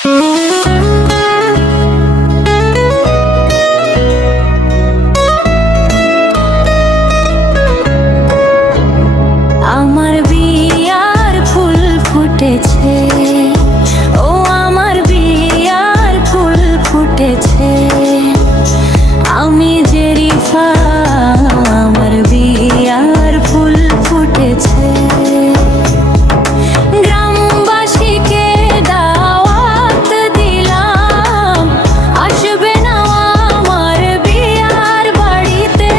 আমার বিয়ার ফুল ফুটেছে, ও আমার বিয়ার ফুল ফুটেছে। আমি জেরিফা, আমার বিয়ার ফুল ফুটেছে। গ্রামবাসীকে দাওয়াত দিলাম, আসবে না আমার বিয়ার বাড়িতে।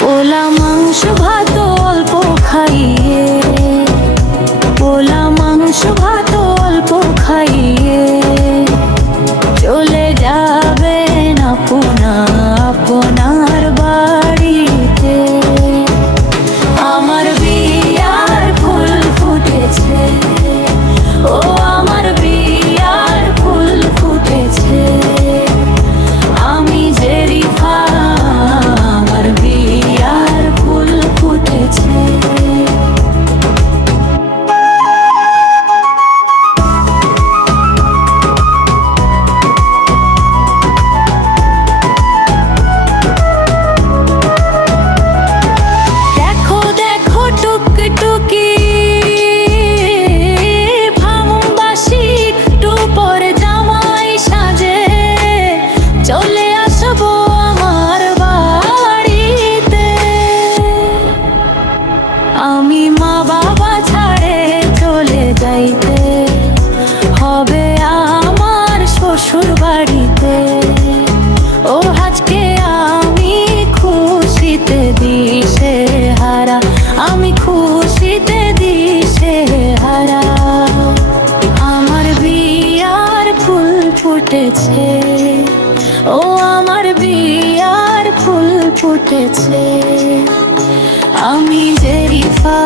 পোলা মাংস ভাত অল্প খাইয়ে, পোলা মাংস ভাত অল্প খাইয়ে চলে যাবেন আপনার বাড়িতে। আমার বিয়ার ফুল ফুটেছে, ও আমার বিয়ার ফুল ফুটেছে। আমি জেরিফা, আমার বিয়ার ফুল ফুটেছে। দেখো দেখো টুকটুকি ভামবাসী, টুপর জামাই সাজে চলে আসবো আমার বাড়িতে। আমি মা বাবা ছাড়ে চলে যাইতে হবে আমার শ্বশুর বাড়িতে। ও আজকে আমি খুশিতে দিশে হারা, আমি খুশিতে দিশে হারা। আমার বিয়ার ফুল ফুটেছে, ও আমার বিয়ার ফুল ফুটেছে। আমি জেরিফা,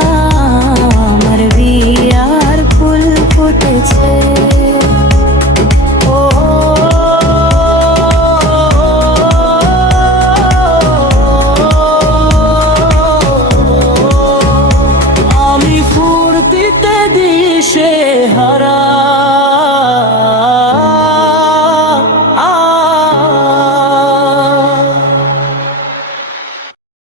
আমার বিয়ার ফুল ফুটেছে। ও আমি ফুর্তিতে দিশে হারা।